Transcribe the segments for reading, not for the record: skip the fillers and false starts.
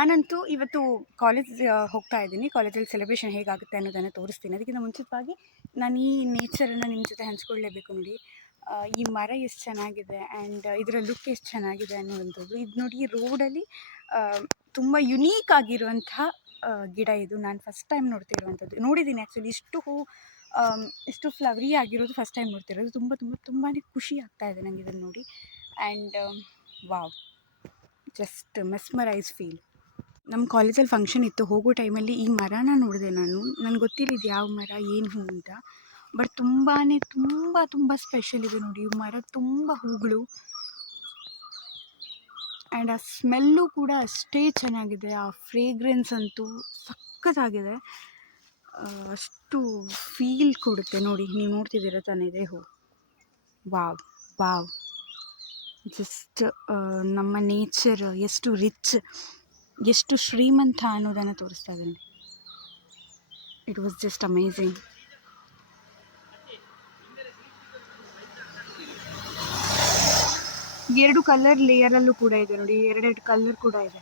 ನಾನಂತೂ ಇವತ್ತು ಕಾಲೇಜ್ ಹೋಗ್ತಾ ಇದ್ದೀನಿ. ಕಾಲೇಜಲ್ಲಿ ಸೆಲೆಬ್ರೇಷನ್ ಹೇಗಾಗುತ್ತೆ ಅನ್ನೋದನ್ನು ತೋರಿಸ್ತೀನಿ. ಅದಕ್ಕಿಂತ ಮುಂಚಿತವಾಗಿ ನಾನು ಈ ನೇಚರನ್ನು ನಿಮ್ಮ ಜೊತೆ ಹಂಚ್ಕೊಳ್ಳೇಬೇಕು. ನೋಡಿ, ಈ ಮರ ಎಷ್ಟು ಚೆನ್ನಾಗಿದೆ ಆ್ಯಂಡ್ ಇದರ ಲುಕ್ ಎಷ್ಟು ಚೆನ್ನಾಗಿದೆ ಅನ್ನುವಂಥದ್ದು. ಇದು ನೋಡಿ, ರೋಡಲ್ಲಿ ತುಂಬ ಯುನೀಕ್ ಆಗಿರುವಂಥ ಗಿಡ ಇದು. ನಾನು ಫಸ್ಟ್ ಟೈಮ್ ನೋಡ್ತಿರುವಂಥದ್ದು. ನೋಡಿದ್ದೀನಿ ಆ್ಯಕ್ಚುಲಿ, ಇಷ್ಟು ಫ್ಲವರಿ ಆಗಿರೋದು ಫಸ್ಟ್ ಟೈಮ್ ನೋಡ್ತಿರೋದು. ತುಂಬಾ ಖುಷಿ ಆಗ್ತಾಯಿದೆ ನನಗೆ ಇದನ್ನು ನೋಡಿ. And wow, just mesmerise feel. ನಮ್ಮ ಕಾಲೇಜಲ್ಲಿ ಫಂಕ್ಷನ್ ಇತ್ತು. ಹೋಗೋ ಟೈಮಲ್ಲಿ ಈ ಮರನ ನೋಡಿದೆ ನಾನು. ನನಗೆ ಗೊತ್ತಿಲ್ಲ ಇದು ಯಾವ ಮರ, ಏನು ಹೂ ಅಂತ. ಬಟ್ ತುಂಬ ಸ್ಪೆಷಲ್ ಇದೆ ನೋಡಿ. ಈ ಮರ ತುಂಬ ಹೂಗಳು ಆ್ಯಂಡ್ ಆ ಸ್ಮೆಲ್ಲು ಕೂಡ ಅಷ್ಟೇ ಚೆನ್ನಾಗಿದೆ. ಆ ಫ್ರೇಗ್ರೆನ್ಸ್ ಅಂತೂ ಸಖತ್ತಾಗಿದೆ. ಅಷ್ಟು ಫೀಲ್ ಕೊಡುತ್ತೆ ನೋಡಿ. ನೀವು ನೋಡ್ತಿದ್ದೀರ ತಾನೇ ಇದೆ ಹೂ. ವಾವ್, ಜಸ್ಟ್ ನಮ್ಮ ನೇಚರ್ ಎಷ್ಟು ರಿಚ್, ಎಷ್ಟು ಶ್ರೀಮಂತ ಅನ್ನೋದನ್ನು ತೋರಿಸ್ತಾ ಇದ್ದೀನಿ. It was just amazing. ಎರಡು ಕಲರ್ ಲೇಯರಲ್ಲೂ ಕೂಡ ಇದೆ ನೋಡಿ, ಎರಡೆರಡು ಕಲರ್ ಕೂಡ ಇದೆ.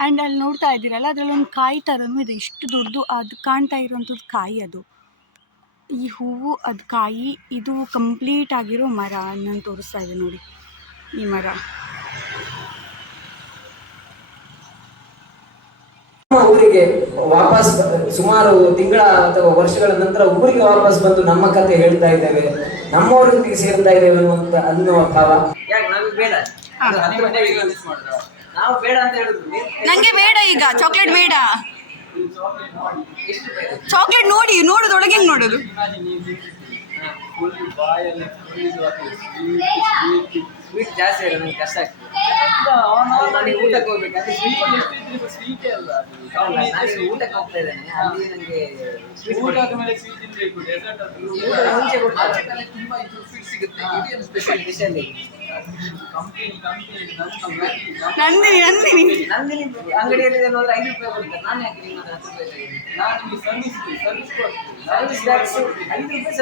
ಆ್ಯಂಡ್ ಅಲ್ಲಿ ನೋಡ್ತಾ ಇದ್ದೀರಲ್ಲ, ಅದರಲ್ಲಿ ಒಂದು ಕಾಯಿ ಥರನೂ ಇದೆ. ಇಷ್ಟು ದೊಡ್ಡದು ಅದು ಕಾಣ್ತಾ ಇರೋವಂಥದ್ದು ಕಾಯಿ. ಅದು ಈ ಹೂವು, ಅದು ಕಾಯಿ. ಇದು ಕಂಪ್ಲೀಟ್ ಆಗಿರೋ ಮರ ನಾನು ತೋರಿಸ್ತಾ ಇದೆ ನೋಡಿ. ಈ ಮರ ಊರಿಗೆ ವಾಪಸ್ ಸುಮಾರು ತಿಂಗಳ ಅಥವಾ ವರ್ಷಗಳ ನಂತರ ಊರಿಗೆ ವಾಪಸ್ ಬಂದು ನಮ್ಮ ಕತೆ ಹೇಳ್ತಾ ಇದ್ದೇವೆ, ನಮ್ಮವರೊಂದಿಗೆ ಸೇರ್ತಾ ಇದ್ದೇವೆ ಅನ್ನುವ ಭಾವ. ನಾವು ಬೇಡ ಅಂತ ಹೇಳುದು. ನಂಗೆ ಬೇಡ, ಈಗ ಚಾಕ್ಲೇಟ್ ಬೇಡ. ಚಾಕ್ಲೇಟ್ ನೋಡೋದೊಳಗೆ ಹೆಂಗ್ ನೋಡೋದು? ಸ್ವೀಟ್ ಜಾಸ್ತಿ ಇದೆ, ನನಗೆ ಕಷ್ಟ ಆಗ್ತದೆ. ನನಗೆ ಊಟಕ್ಕೆ ಹೋಗ್ಬೇಕಾದ್ರೆ ಊಟಕ್ಕೆ ಹೋಗ್ತಾ ಇದ್ದೇನೆ. ಅಲ್ಲಿ ನನಗೆ ಸ್ವೀಟ್ ಮುಂಚೆ ಸ್ಪೆಷಲ್ ನಂದಿನಿ ಅಂಗಡಿಯಲ್ಲಿ ನೋಡಿದ್ರೆ 5 ರೂಪಾಯಿ ಕೊಡ್ತಾರೆ. ನಾನು ಯಾಕೆ ನಿಮ್ಮ 10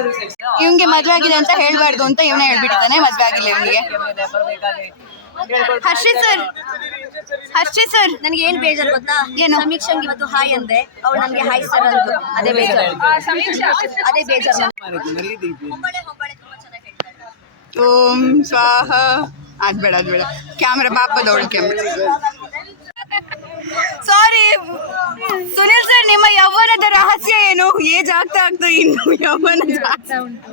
ರೂಪಾಯಿ ಇವ್ನಿಗೆ ಮದುವೆ ಆಗಿದೆ ಅಂತ ಹೇಳ್ಬಾರ್ದು ಅಂತ ಇವನೇ ಹೇಳ್ಬಿಟ್ಟಿದ್ದಾನೆ. ಮದುವೆ ಆಗಿಲ್ಲ ಇವನಿಗೆ. ಹರ್ಷಿ ಸರ್ ನನಗೆ ಏನು ಬೇಜಾರು ಗೊತ್ತಾ? ಏನು? ಸಮೀಕ್ಷಂಗೆ ಇವತ್ತು ಹಾಯ್ ಅಂದೆ, ಅವಳು ನನಗೆ ಹಾಯ್ ಸರ್ ಅಂದ್ಲು. ಅದೇ ಬೇಜಾರು. ಓಂ ಸ್ವಾಹ. ಅದ್ಬೇಡ ಕ್ಯಾಮ್ರಾ ಬಾಪದವಳು ಕ್ಯಾಮ್ರಾ. ಸಾರಿ ಸುನಿಲ್ ಸರ್, ನಿಮ್ಮ ಯೌವನದ ರಹಸ್ಯ ಏನು? ಏಜ್ ಆಗ್ತಾ ಇನ್ನು ಯೌವನ ಜಾಸ್ತಿ ಉಂಟು.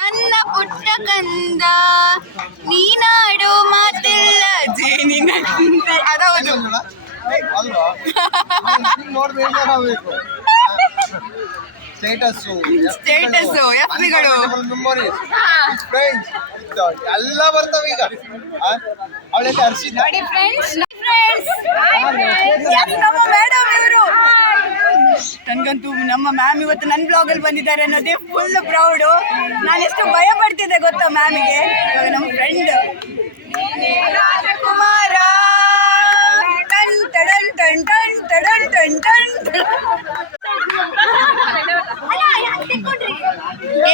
ನನ್ನ ಪುಟ್ಟ ಕಂದ ನೀನಾಡೋ ಮಾತಿಲ್ಲ ಜೇನಿನ ಅದೌದು. ಸ್ಟೇಟಸ್ ಎಫ್ಬಿಗಳು ಎಲ್ಲ ಬರ್ತವೆ ಈಗ. ನೋಡಿ ಫ್ರೆಂಡ್ಸ್, ನಮ್ಮ ಮೇಡಮ್ ಇವರು. ನನಗಂತೂ ನಮ್ಮ ಮ್ಯಾಮ್ ಇವತ್ತು ನನ್ನ ಬ್ಲಾಗಲ್ಲಿ ಬಂದಿದ್ದಾರೆ ಅನ್ನೋದೇ ಫುಲ್ ಪ್ರೌಡು. ನಾನೆಷ್ಟು ಭಯ ಪಡ್ತಿದ್ದೆ ಗೊತ್ತಾ ಮ್ಯಾಮಿಗೆ. ಇವಾಗ ನಮ್ಮ ಫ್ರೆಂಡ್ ರಾಜಕುಮಾರ ಟನ್ ಟಡನ್ ಟನ್ ಟನ್ ಟಡನ್ ಟನ್ ಟನ್.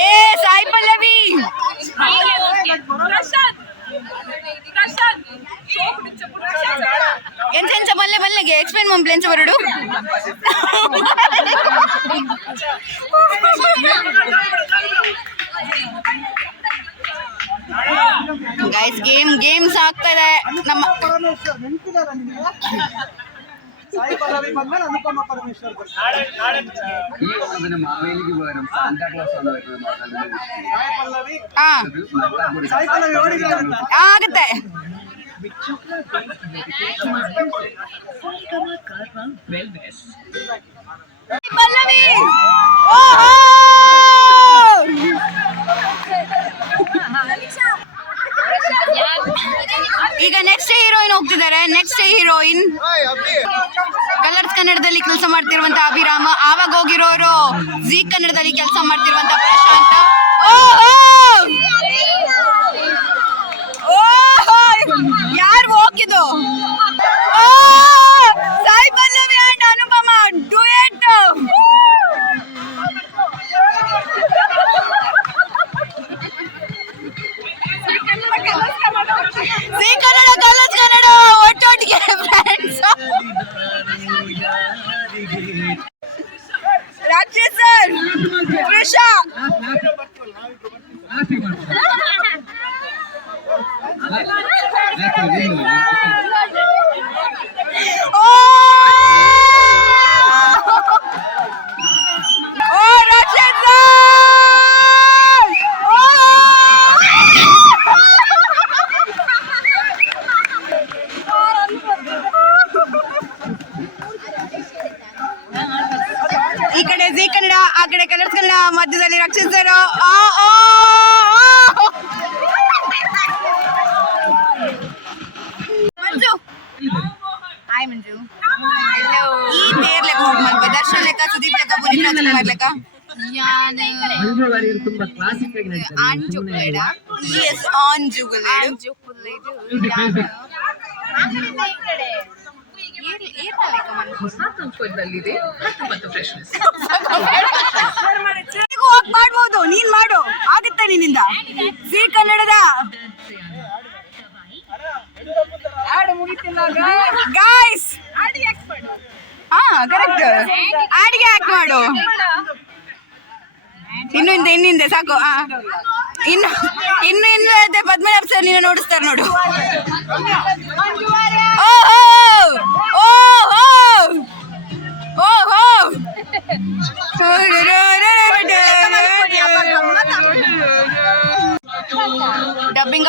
ಏ ಸಾಯಿ ಪಲ್ಲವಿ, ಎಂಚ ಮಲ್ಲೆಗೆ ಎಕ್ಸ್ಪ್ಲೇನ್ ಮಂಪ್ಲೇನ್ಸ್ ಬರಡು. ಗೈಸ್, ಗೇಮ್ಸ್ ಆಗ್ತಾ ಇದೆ. ನಮ್ಮ ಆಗುತ್ತೆ. ಪಲ್ಲವಿ ಈಗ ನೆಕ್ಸ್ಟ್ ಹೀರೋಯಿನ್ ಹೋಗ್ತಿದ್ದಾರೆ. ನೆಕ್ಸ್ಟ್ ಹೀರೋಯಿನ್ ಕಲರ್ಸ್ ಕನ್ನಡದಲ್ಲಿ ಕೆಲಸ ಮಾಡ್ತಿರುವಂತ ಅಭಿರಾಮ. ಆವಾಗ ಹೋಗಿರೋರು ಜೀ ಕನ್ನಡದಲ್ಲಿ ಕೆಲಸ ಮಾಡ್ತಿರುವಂತ ಪ್ರಶಾಂತ. ಯಾರು ಹೋಗಿದ್ದು? Sai Pallavi and Anupama duet. Zee Kannada, Colors Kannada Rakshas sir Trisha ಓ ರಾಕ್ಷಸ್ ಈ ಕಡೆ ಜಿ ಕನ್ನಡ, ಆ ಕಡೆ ಕಲರ್ಸ್ ಕನ್ನಡ, ಮಧ್ಯದಲ್ಲಿ ರಾಕ್ಷಸರು. ಮಂಜು, ಹಾಯ್ ಮಂಜು. ಈ ತೇರ್ ಲೆಕ್ಕ ಹೋಗಿ ಮಾಡ್ಬ, ದರ್ಶನ್ ಲೆಕ್ಕ, ಸುದೀಪ್ ಲೆಕ್ಕ, ಪುನೀತ್ ರಾಜ್ಕುಮಾರ್ ಲೆಕ್ಕ. ಮಾಡ್ಬೋದು, ನೀನ್ ಮಾಡು, ಆಗುತ್ತೆ ನಿನ್ನಿಂದ. ಜಿ ಕನ್ನಡದ ಗೈಸ್ ಹಾ ಕರೆಕ್ಟ್, ಆಡಿಗೆ ಆಕ್ಟ್ ಮಾಡು. ಇನ್ನು ಹಿಂದೆ ಸಾಕು. ಇನ್ನು ಹಿಂದೆ ಪದ್ಮನಾಭ ಸರ್ ನೀನು ನೋಡಿಸ್ತಾರೆ ನೋಡು. Dubbing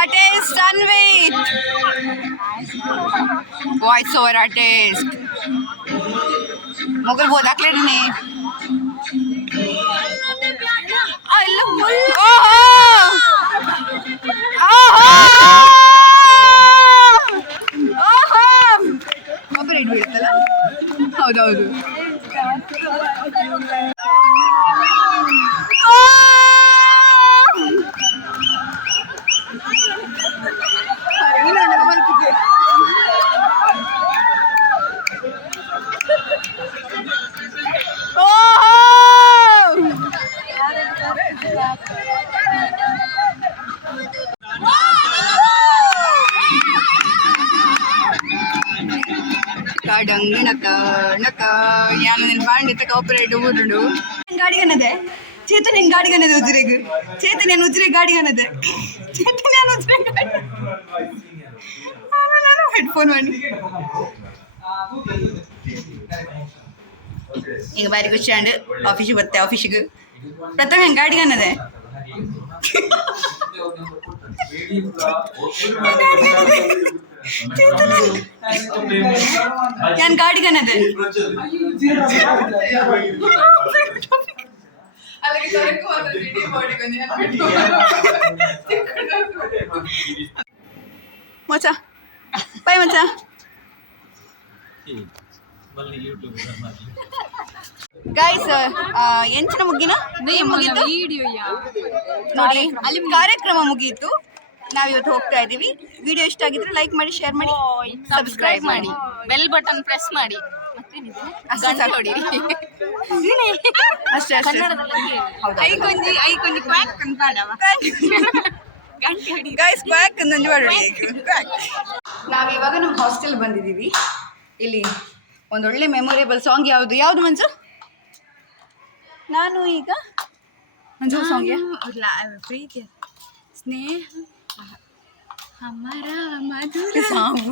artist Sanvith, voice over artist ಮೊಗಲ್ ಬೋದು ಹಾಕ್ಲೇನೆ. ಕಾಪಿರೈಟ್ ಬೀಳುತ್ತಲ್ಲ. ಹೌದೌದು. ಡಂಗ್ ನಕ ನಕ ಯಾನ ನಿನ್ ಪಾಂಡಿತ ಕಾಪರೇಟ್ ಊರುಡು ಗಾಡಿಗನದೆ ಚೇತನ್ ಹೆಂಗ್ ಗಾಡಿಗನದೆ ಉಜ್ರೆಗ್ ಚೇತನ್ ಏನು ಉಜ್ರೆ ಗಾಡಿಗನದೆ ಚೇತನ್ ಏನು ಉಜ್ರೆ ಗಾಡಿ ನಾನು ಹೆಡ್ಫೋನ್ ಮಾಡಿ ಈಗ ಬಾರಿ ಖುಷಿ ಅಂಡ್ ಆಫೀಸಿಗೆ ಬತ್ತೆ. ಆಫೀಸಿಗೆ ಪ್ರಥಮ ಹೆಂಗ್ ಗಾಡಿಗನದೆ ಯಾನ್ ಗಾಡಿಗನದೆ ಮಚ್ಚ ಬಾಯ್ ಮಚ್ಚ. ಗೈಸ್ ಎಂಚಿನ ಮುಗಿನ ಮುಗೀತು ನೋಡಿ, ಅಲ್ಲಿ ಕಾರ್ಯಕ್ರಮ ಮುಗೀತು. ನಾವಿವತ್ತು ಹೋಗ್ತಾ ಇದ್ದೀವಿ. ವಿಡಿಯೋ ಇಷ್ಟ ಆಗಿದ್ರೆ ಲೈಕ್ ಮಾಡಿ, ಶೇರ್ ಮಾಡಿ, ಸಬ್ಸ್ಕ್ರೈಬ್ ಮಾಡಿ, ಬೆಲ್ ಬಟನ್ ಪ್ರೆಸ್ ಮಾಡಿ, ಅಷ್ಟೇ ನಾವಿವಾಗ ನಮ್ಮ ಹಾಸ್ಟೆಲ್ ಬಂದಿದ್ದೀವಿ. ಇಲ್ಲಿ ಒಂದೊಳ್ಳೆ ಮೆಮೊರೇಬಲ್ ಸಾಂಗ್ ಯಾವುದು ಮಂಜು? ನಾನು ಈಗ ಮಂಜು ಸಾಂಗ್ ಸ್ನೇಹ ಹಮಾರ ಮಧುರ ಸಾಂಗ್